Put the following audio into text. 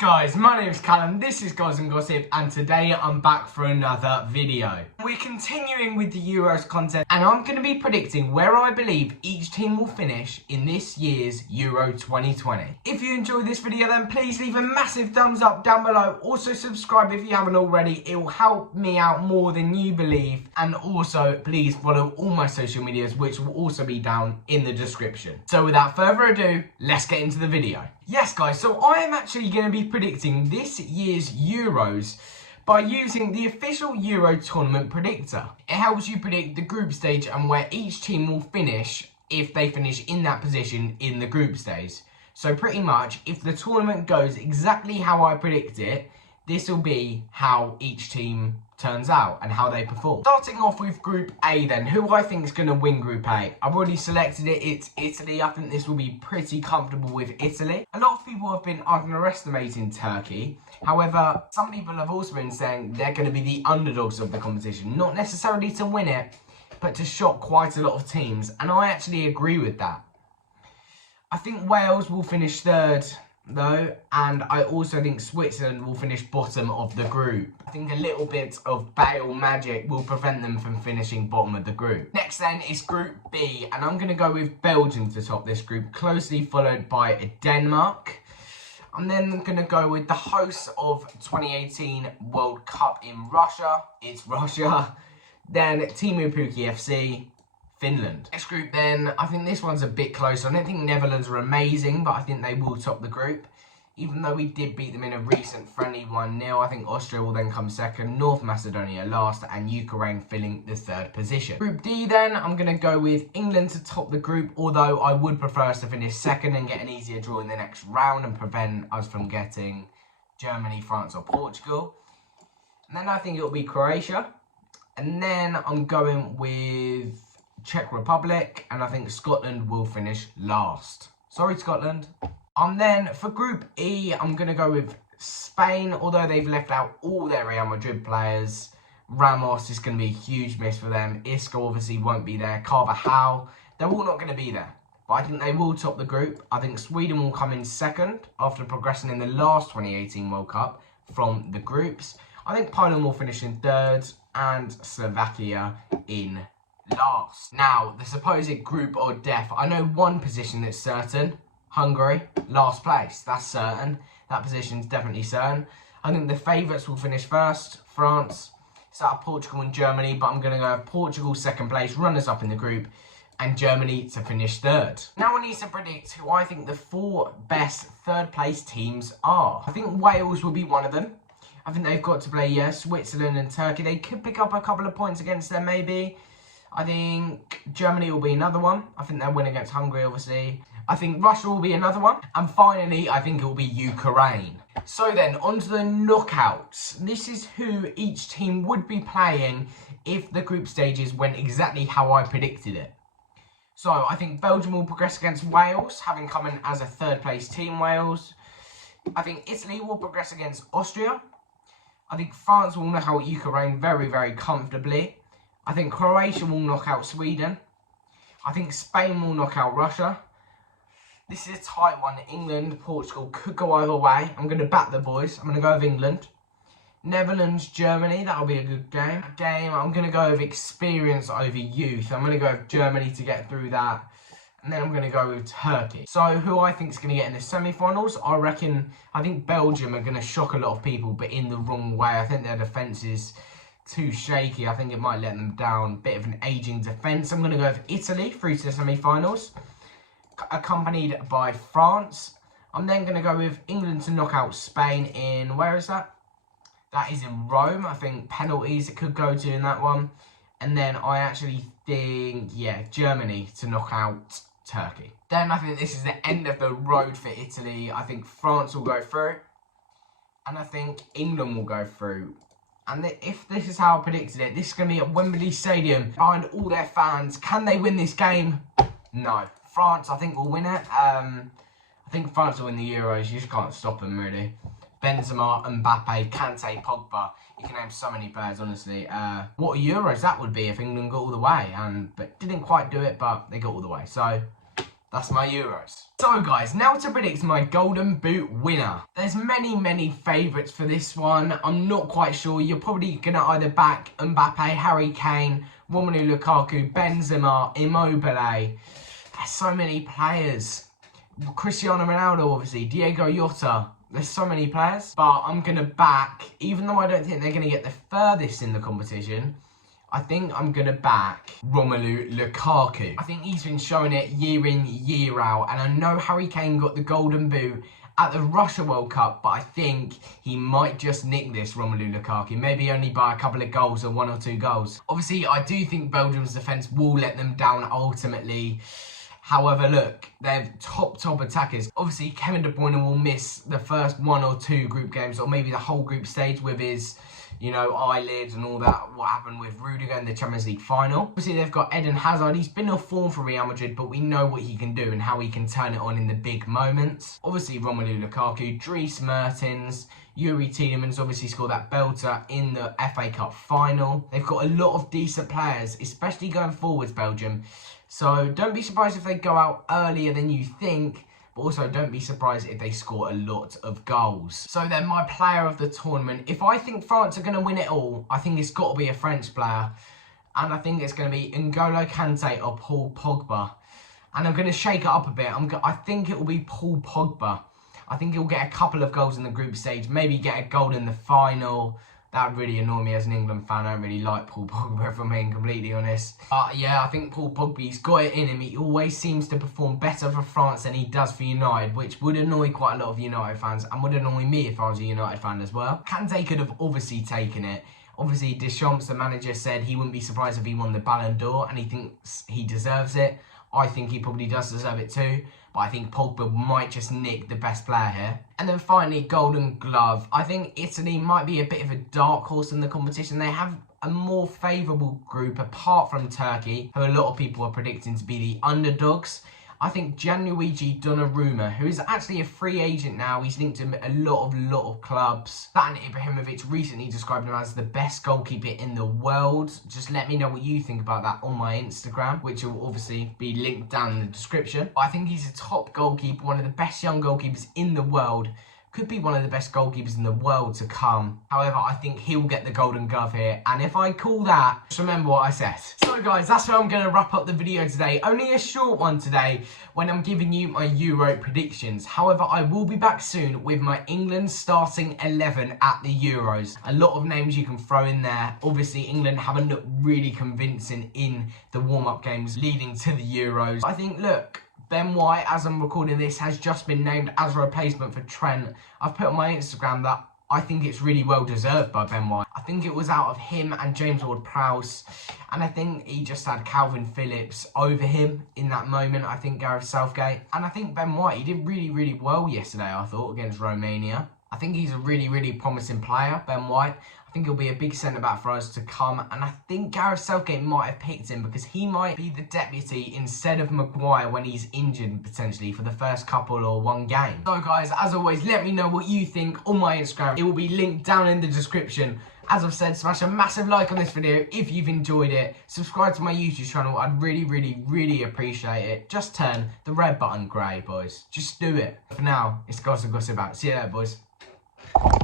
guys, my name is Callum, this is Gods and Gossip, and today I'm back for another video. We're continuing with the Euros content, and I'm going to be predicting where I believe each team will finish in this year's Euro 2020. If you enjoyed this video, then please leave a massive thumbs up down below. Also subscribe if you haven't already, it will help me out more than you believe. And also, please follow all my social medias, which will also be down in the description. So without further ado, let's get into the video. Yes guys, so I am actually going to be predicting this year's Euros by using the official Euro tournament predictor. It helps you predict the group stage and where each team will finish if they finish in that position in the group stage. So pretty much, if the tournament goes exactly how I predict it, this will be how each team turns out and how they perform. Starting off with Group A then, who I think is going to win Group A. I've already selected it, it's Italy. I think this will be pretty comfortable with Italy. A lot of people have been underestimating Turkey. However, some people have also been saying they're going to be the underdogs of the competition. Not necessarily to win it, but to shock quite a lot of teams. And I actually agree with that. I think Wales will finish third though, and I also think Switzerland will finish bottom of the group. I think a little bit of Bale magic will prevent them from finishing bottom of the group. Next then is Group B, and I'm going to go with Belgium to top this group, closely followed by Denmark. I'm then going to go with the hosts of 2018 World Cup in Russia. It's Russia. Then Teemu Pukki FC. Finland. Next group then, I think this one's a bit closer. I don't think Netherlands are amazing, but I think they will top the group. Even though we did beat them in a recent friendly 1-0, I think Austria will then come second, North Macedonia last, and Ukraine filling the third position. Group D then, I'm going to go with England to top the group, although I would prefer us to finish second and get an easier draw in the next round and prevent us from getting Germany, France or Portugal. And then I think it'll be Croatia. And then I'm going with Czech Republic, and I think Scotland will finish last. Sorry, Scotland. Then for Group E, I'm going to go with Spain, although they've left out all their Real Madrid players. Ramos is going to be a huge miss for them. Isco obviously won't be there. Carvajal, they're all not going to be there. But I think they will top the group. I think Sweden will come in second after progressing in the last 2018 World Cup from the groups. I think Poland will finish in third and Slovakia in last. Now, the supposed group or death. I know one position that's certain. Hungary, last place. That's certain. That position's definitely certain. I think the favourites will finish first. France. It's out of Portugal and Germany, but I'm going to go with Portugal second place, runners up in the group, and Germany to finish third. Now I need to predict who I think the 4 best third place teams are. I think Wales will be one of them. I think they've got to play, Switzerland and Turkey. They could pick up a couple of points against them, maybe. I think Germany will be another one. I think they'll win against Hungary, obviously. I think Russia will be another one. And finally, I think it will be Ukraine. So then, on to the knockouts. This is who each team would be playing if the group stages went exactly how I predicted it. So, I think Belgium will progress against Wales, having come in as a third place team, Wales. I think Italy will progress against Austria. I think France will knock out Ukraine very, very comfortably. I think Croatia will knock out Sweden. I think Spain will knock out Russia. This is a tight one. England, Portugal could go either way. I'm going to back the boys. I'm going to go with England. Netherlands, Germany. That'll be a good game. I'm going to go with experience over youth. I'm going to go with Germany to get through that. And then I'm going to go with Turkey. So who I think is going to get in the semi-finals, I think Belgium are going to shock a lot of people, but in the wrong way. I think their defence is too shaky. I think it might let them down. Bit of an ageing defence. I'm going to go with Italy through to the semi-finals, accompanied by France. I'm then going to go with England to knock out Spain in, where is that? That is in Rome. I think penalties it could go to in that one. And then I actually think, Germany to knock out Turkey. Then I think this is the end of the road for Italy. I think France will go through. And I think England will go through. And if this is how I predicted it, this is going to be at Wembley Stadium behind all their fans. Can they win this game? No. France, I think, will win it. I think France will win the Euros. You just can't stop them, really. Benzema, Mbappe, Kante, Pogba. You can name so many players, honestly. What Euros that would be if England got all the way. But didn't quite do it, but they got all the way. So, That's my Euros. So guys, now to predict my Golden Boot winner. There's many favourites for this one. I'm not quite sure. You're probably going to either back Mbappe, Harry Kane, Romelu Lukaku, Benzema, Immobile. There's so many players. Cristiano Ronaldo, obviously, Diego Jota. There's so many players. But I'm going to back, even though I don't think they're going to get the furthest in the competition, I think I'm going to back Romelu Lukaku. I think he's been showing it year in, year out. And I know Harry Kane got the Golden Boot at the Russia World Cup, but I think he might just nick this, Romelu Lukaku. Maybe only by a couple of goals or 1 or 2 goals. Obviously, I do think Belgium's defence will let them down ultimately. However, look, they're top attackers. Obviously, Kevin De Bruyne will miss the first 1 or 2 group games, or maybe the whole group stage with his, eyelids and all that, what happened with Rudiger in the Champions League final. Obviously, they've got Eden Hazard. He's been off form for Real Madrid, but we know what he can do and how he can turn it on in the big moments. Obviously, Romelu Lukaku, Dries Mertens, Yuri Tielemans obviously scored that belter in the FA Cup final. They've got a lot of decent players, especially going forwards, Belgium. So don't be surprised if they go out earlier than you think, but also don't be surprised if they score a lot of goals. So then my player of the tournament, if I think France are going to win it all, I think it's got to be a French player. And I think it's going to be N'Golo Kante or Paul Pogba. And I'm going to shake it up a bit. I think it will be Paul Pogba. I think he'll get a couple of goals in the group stage, maybe get a goal in the final. That would really annoy me as an England fan. I don't really like Paul Pogba, if I'm being completely honest. But yeah, I think Paul Pogba's got it in him. He always seems to perform better for France than he does for United, which would annoy quite a lot of United fans and would annoy me if I was a United fan as well. Kante could have obviously taken it. Obviously, Deschamps, the manager, said he wouldn't be surprised if he won the Ballon d'Or, and he thinks he deserves it. I think he probably does deserve it too, but I think Pogba might just nick the best player here. And then finally, Golden Glove. I think Italy might be a bit of a dark horse in the competition. They have a more favourable group apart from Turkey, who a lot of people are predicting to be the underdogs. I think Gianluigi Donnarumma, who is actually a free agent now, he's linked to a lot of clubs. Zlatan Ibrahimovic recently described him as the best goalkeeper in the world. Just let me know what you think about that on my Instagram, which will obviously be linked down in the description. I think he's a top goalkeeper, one of the best young goalkeepers in the world. Could be one of the best goalkeepers in the world to come. However, I think he'll get the Golden Glove here. And if I call that, just remember what I said. So guys, that's where I'm going to wrap up the video today. Only a short one today when I'm giving you my Euro predictions. However, I will be back soon with my England starting 11 at the Euros. A lot of names you can throw in there. Obviously, England haven't looked really convincing in the warm-up games leading to the Euros. I think, look, Ben White, as I'm recording this, has just been named as a replacement for Trent. I've put on my Instagram that I think it's really well deserved by Ben White. I think it was out of him and James Ward-Prowse, and I think he just had Calvin Phillips over him in that moment. I think Gareth Southgate, and I think Ben White, he did really well yesterday, I thought, against Romania. I think he's a really promising player, Ben White. I think he'll be a big centre-back for us to come. And I think Gareth Southgate might have picked him because he might be the deputy instead of Maguire when he's injured, potentially, for the first couple or one game. So, guys, as always, let me know what you think on my Instagram. It will be linked down in the description. As I've said, smash a massive like on this video if you've enjoyed it. Subscribe to my YouTube channel. I'd really appreciate it. Just turn the red button grey, boys. Just do it. For now, it's Gossip Out. See you later, boys.